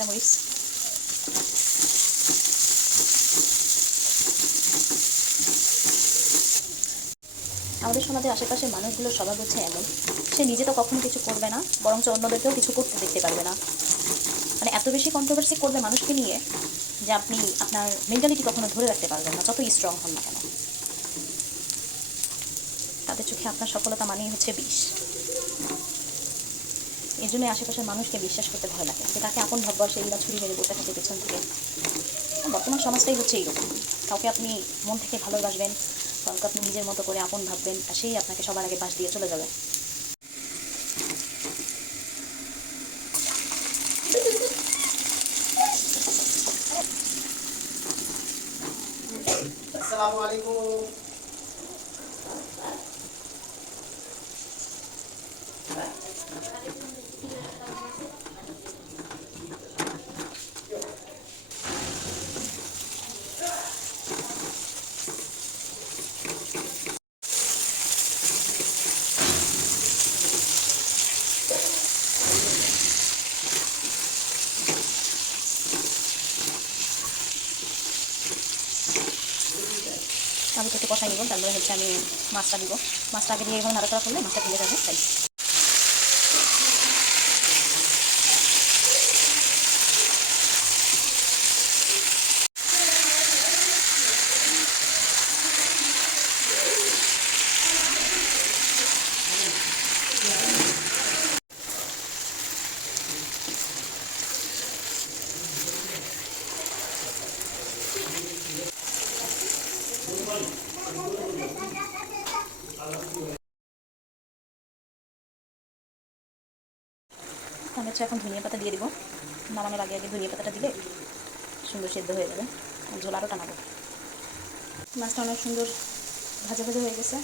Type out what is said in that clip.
কাঁচামরিচ। আমাদের সমাজের আশেপাশের মানুষগুলোর স্বভাব হচ্ছে এমন, সে নিজে তো কখনো কিছু করবে না, বরঞ্চ অন্যদেরকেও কিছু করতে দেখতে পারবে না। মানে এত বেশি কন্ট্রোভার্সি করবে মানুষকে নিয়ে যে আপনি আপনার মেন্টালিটি কখনো ধরে রাখতে পারবেন না, যতই স্ট্রং হন না কেন। তাদের চোখে আপনার সফলতা মানেই হচ্ছে বিষ। এর জন্য আশেপাশের মানুষকে বিশ্বাস করতে ভয় লাগে, যে তাকে আপন ভাববার সেই বা ছুরি মেরে বসে থাকে পেছন থেকে। বর্তমান সমাজটাই হচ্ছে এইরকম। কাউকে আপনি মন থেকে ভালোবাসবেন, কাউকে আপনি নিজের মতো করে আপন ভাববেন, আর সেই আপনাকে সবার আগে বাস দিয়ে চলে যাবে। আসসালামু আলাইকুম। আমি তো একটু কষাই নিব, তারপরে হচ্ছে আমি মাছটা দিব। মাছটা আগে দিয়ে এভাবে নাড়াচাড়া করলে মাছটা ভেঙে যাবে, তাই। আমি হচ্ছে এখন ধনিয়া পাতা দিয়ে দিব। নামানোর আগে আগে ধনিয়া পাতাটা দিলে সুন্দর সেদ্ধ হয়ে যাবে, ঝোল আরও টানাবো। মাছটা অনেক সুন্দর ভাজা ভাজা হয়ে গেছে।